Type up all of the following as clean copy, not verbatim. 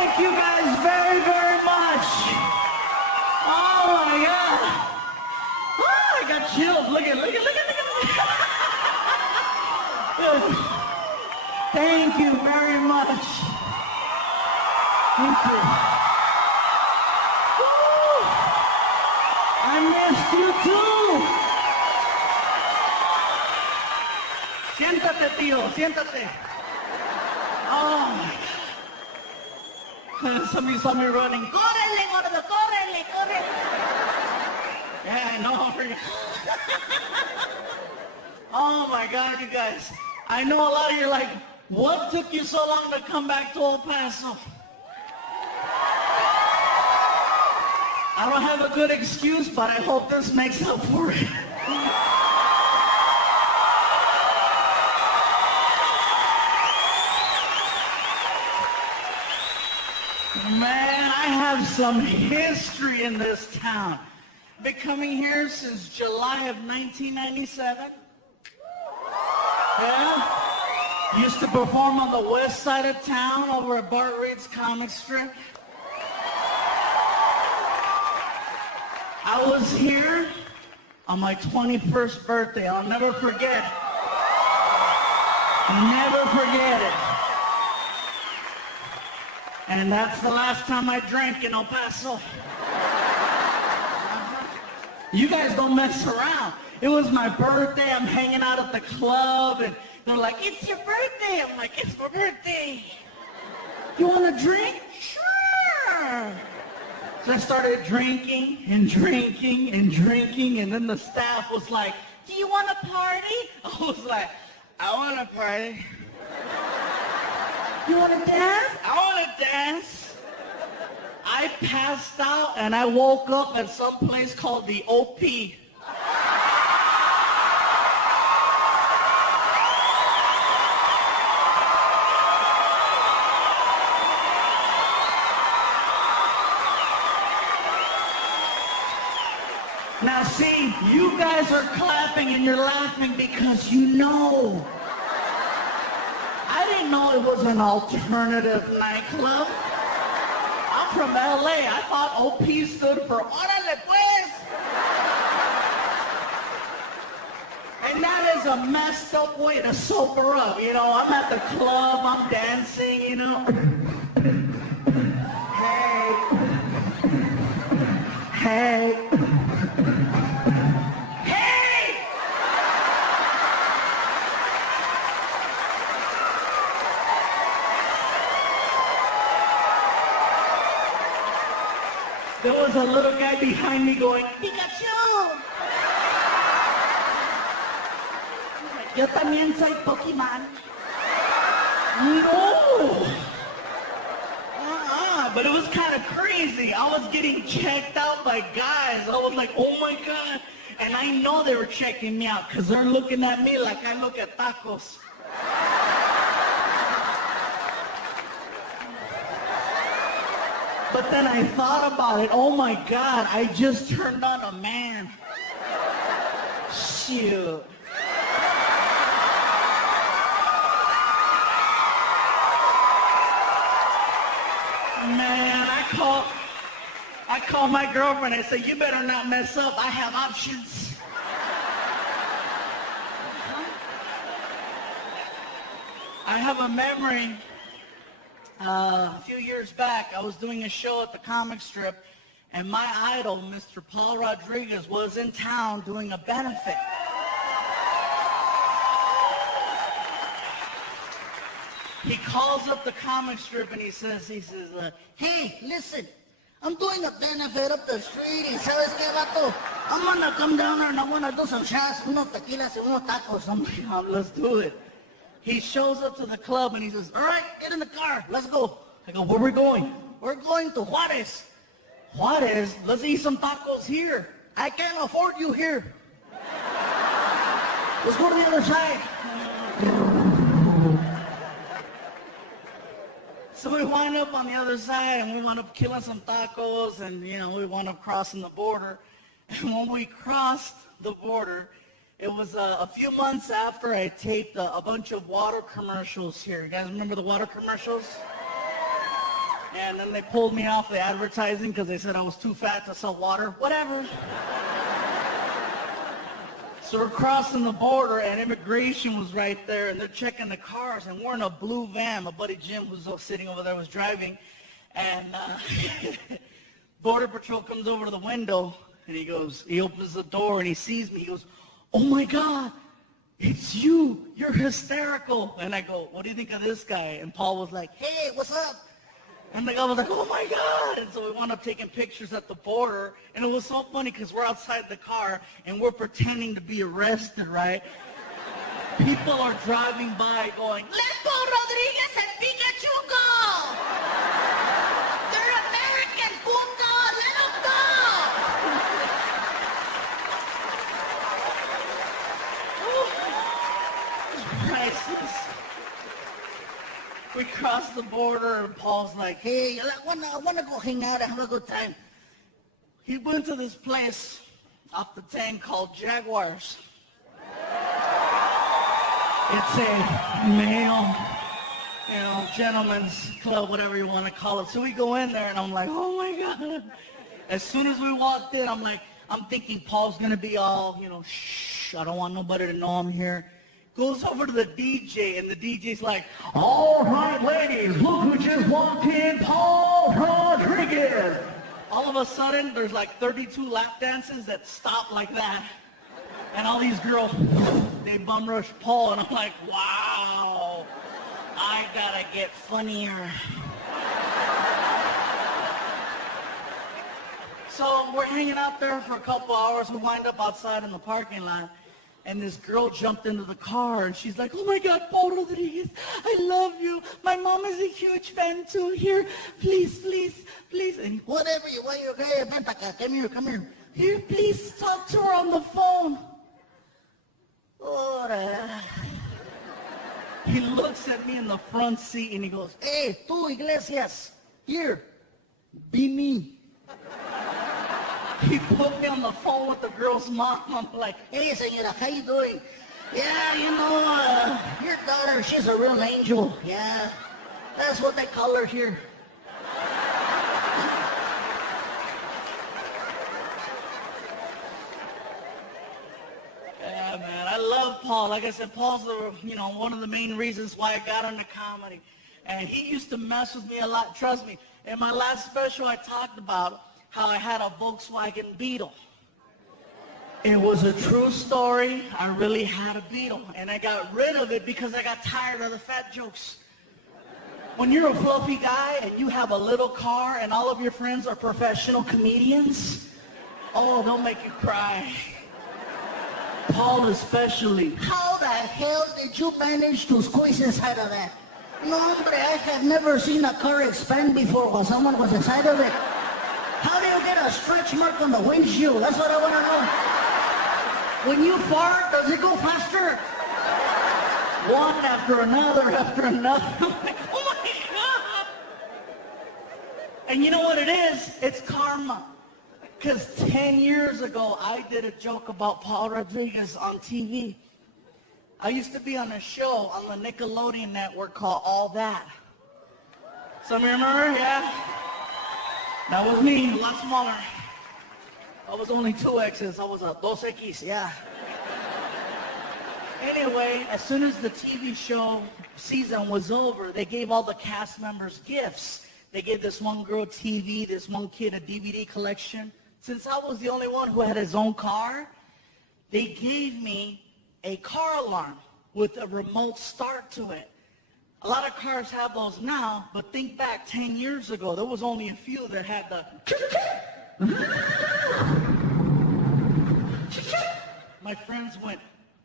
Thank you guys very, very much. Oh my God. Oh, I got chills. Look at. Thank you very much. Thank you. Woo. I missed you too. Siéntate, tío, siéntate. Oh my God. Somebody saw me running. Córrele, gordo, córrele, córrele. Yeah, I know. Oh my God, you guys. I know a lot of you are like, what took you so long to come back to El Paso? I don't have a good excuse, but I hope this makes up for it. Man, I have some history in this town. Been coming here since July of 1997. Yeah. Used to perform on the west side of town over at Bart Reed's comic strip. I was here on my 21st birthday. I'll never forget. Never forget it. And that's the last time I drank in El Paso. You guys don't mess around. It was my birthday. I'm hanging out at the club, and they're like, it's your birthday. I'm like, it's my birthday. You want a drink? Sure. So I started drinking, and then the staff was like, do you want a party? I was like, I want a party. You want to dance? I want to dance. I passed out and I woke up at some place called the OP. Now see, you guys are clapping and you're laughing because you know. I didn't know it was an alternative nightclub. I'm from LA. I thought OP stood for Órale Pues. And that is a messed up way to sober up. You know, I'm at the club, I'm dancing, you know. Hey. There was a little guy behind me going, Pikachu! Yo también soy Pokemon. No! But it was kind of crazy. I was getting checked out by guys. I was like, oh my God. And I know they were checking me out because they're looking at me like I look at tacos. But then I thought about it. Oh my God, I just turned on a man. Shoot. Man, I call my girlfriend. I say, you better not mess up. I have options. I have a memory. A few years back, I was doing a show at the comic strip, and my idol, Mr. Paul Rodriguez, was in town doing a benefit. He calls up the comic strip and he says, hey, listen, I'm doing a benefit up the street, and ¿sabes qué, vato? I'm gonna come down there and I'm gonna do some shots, unos tequilas y unos tacos. I'm like, oh, let's do it. He shows up to the club and he says, all right, get in the car, let's go. I go, where are we going? We're going to Juarez. Juarez? Let's eat some tacos here. I can't afford you here. Let's go to the other side. So we wind up on the other side and we wound up killing some tacos and, you know, we wound up crossing the border. And when we crossed the border, it was a few months after I taped a bunch of water commercials here. You guys remember the water commercials? And then they pulled me off the advertising because they said I was too fat to sell water. Whatever. So we're crossing the border, and immigration was right there, and they're checking the cars, and we're in a blue van. My buddy Jim, who's sitting over there, was driving, and Border Patrol comes over to the window, and he opens the door, and he sees me. He goes, "Oh, my God, it's you. You're hysterical." And I go, "What do you think of this guy?" And Paul was like, "Hey, what's up?" And the guy was like, "Oh, my God." And so we wound up taking pictures at the border. And it was so funny because we're outside the car and we're pretending to be arrested, right? People are driving by going, "Let Paul Rodriguez and Pikachu go. They're American, punto. Let them go." Priceless. We crossed the border, and Paul's like, "Hey, I want to go hang out and have a good time." He went to this place off the 10 called Jaguars. It's a male, gentleman's club, whatever you want to call it. So we go in there, and I'm like, "Oh, my God." As soon as we walked in, I'm thinking Paul's going to be all, shh, I don't want nobody to know I'm here. Goes over to the DJ, and the DJ's like, "All right, ladies, look who just walked in, Paul Rodriguez." All of a sudden, there's like 32 lap dances that stop like that. And all these girls, they bum rush Paul, and I'm like, wow, I gotta get funnier. So we're hanging out there for a couple hours. We wind up outside in the parking lot. And this girl jumped into the car, and she's like, "Oh, my God, Paul Rodriguez, I love you. My mom is a huge fan, too. Here, please, please, please." And whatever you want, you're okay. Come here, come here. "Here, please talk to her on the phone." He looks at me in the front seat, and he goes, "Hey, tú, Iglesias, here, be me." He put me on the phone with the girl's mom. I'm like, "Hey, señora, how you doing?" "Yeah, your daughter, she's a real angel. Yeah, that's what they call her here." Yeah, man, I love Paul. Like I said, Paul's one of the main reasons why I got into comedy. And he used to mess with me a lot. Trust me, in my last special, I talked about how I had a Volkswagen Beetle. It was a true story. I really had a Beetle, and I got rid of it because I got tired of the fat jokes. When you're a fluffy guy and you have a little car and all of your friends are professional comedians, oh, they'll make you cry. Paul especially. How the hell did you manage to squeeze inside of that? No, hombre, I have never seen a car expand before while someone was inside of it. How do you get a stretch mark on the windshield? That's what I want to know. When you fart, does it go faster? One after another after another. I'm like, oh my God. And you know what it is? It's karma. Because 10 years ago, I did a joke about Paul Rodriguez on TV. I used to be on a show on the Nickelodeon network called All That. Some of you remember? Yeah? That was me, a lot smaller. I was only 2X's. I was a 2X, yeah. Anyway, as soon as the TV show season was over, they gave all the cast members gifts. They gave this one girl TV, this one kid a DVD collection. Since I was the only one who had his own car, they gave me a car alarm with a remote start to it. A lot of cars have those now, but think back 10 years ago, there was only a few that had the... My friends went,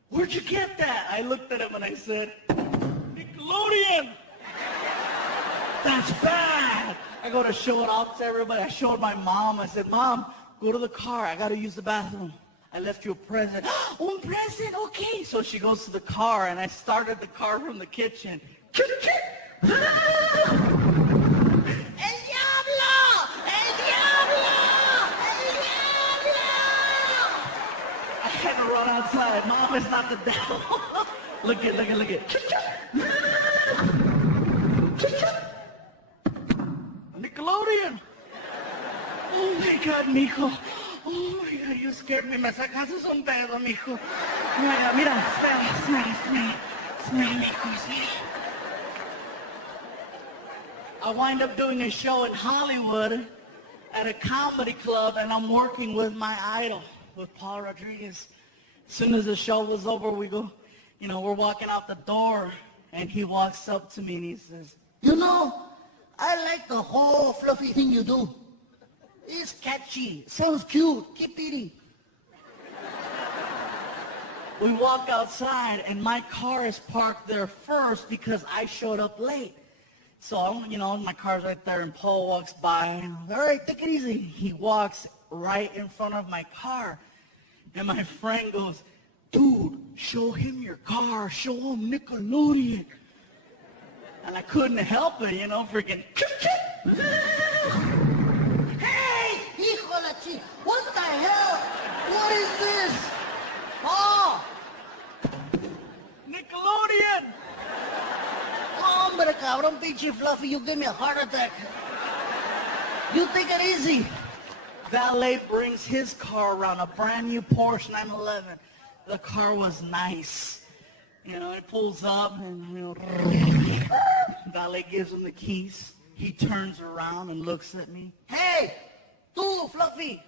"Where'd you get that?" I looked at him and I said, "Nickelodeon." "That's bad." I go to show it off to everybody. I showed my mom. I said, "Mom, go to the car. I got to use the bathroom. I left you a present." "Oh, a present, okay." So she goes to the car, and I started the car from the kitchen. "El diablo! El diablo! El diablo!" I had to run outside. Mom, it's not the devil. Look at. God, mijo. Oh my God, you scared me. Me sacaste un pedo, mijo. Mira, mira, smell, mijo, smell. I wind up doing a show in Hollywood at a comedy club, and I'm working with my idol, with Paul Rodriguez. As soon as the show was over, we go, we're walking out the door, and he walks up to me and he says, I like the whole fluffy thing you do. It's catchy, sounds cute, keep eating. We walk outside, and my car is parked there first because I showed up late. So, my car's right there, and Paul walks by. All right, take it easy. He walks right in front of my car. And my friend goes, dude, show him your car. Show him Nickelodeon. And I couldn't help it, freaking. Hey, hijo de chi, what the hell? What is this? Oh, Nickelodeon. Hombre, cabrón, pinche Fluffy, you give me a heart attack. You take it easy. Valet brings his car around, a brand new Porsche 911. The car was nice. It pulls up and, Valet gives him the keys. He turns around and looks at me. Hey, tú, Fluffy,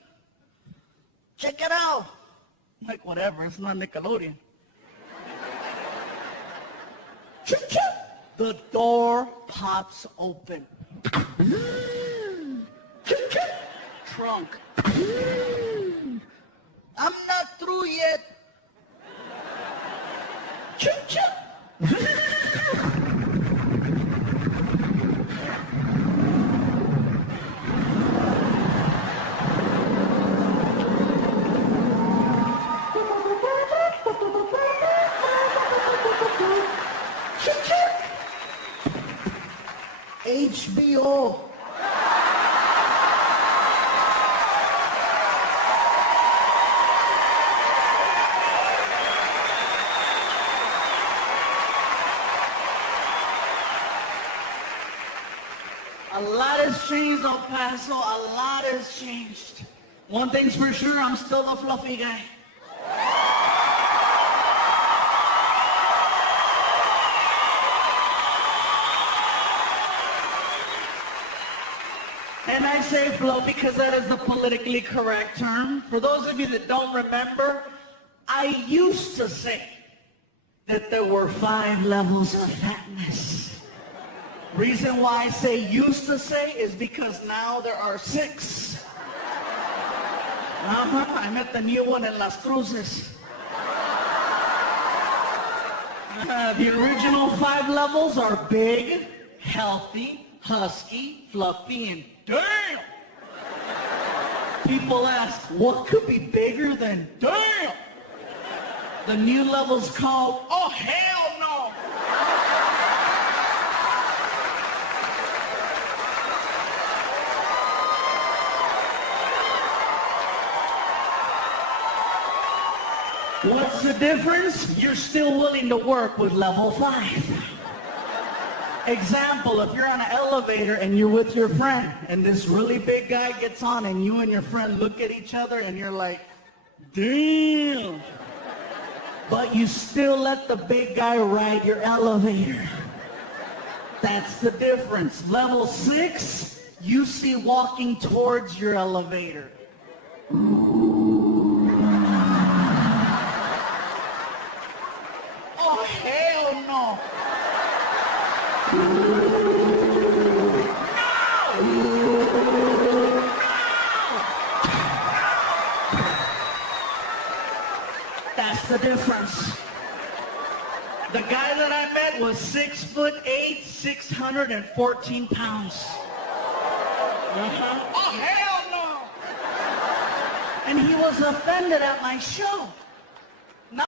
check it out. I'm like, whatever, it's not Nickelodeon. The door pops open. Trunk. I'm not through yet. HBO. A lot has changed, El Paso. A lot has changed. One thing's for sure, I'm still the fluffy guy. And I say flow because that is the politically correct term. For those of you that don't remember, I used to say that there were 5 levels of fatness. Reason why I say used to say is because now there are 6. I met the new one in Las Cruces. The original 5 levels are big, healthy, husky, fluffy, and damn! People ask, what could be bigger than damn? The new level's called, oh hell no! What's the difference? You're still willing to work with level 5. Example, if you're on an elevator and you're with your friend and this really big guy gets on and you and your friend look at each other and you're like, damn. But you still let the big guy ride your elevator. That's the difference. Level 6, you see walking towards your elevator. Oh, hell no. That's the difference. The guy that I met was 6'8", 614 pounds. Oh, hell no! And he was offended at my show.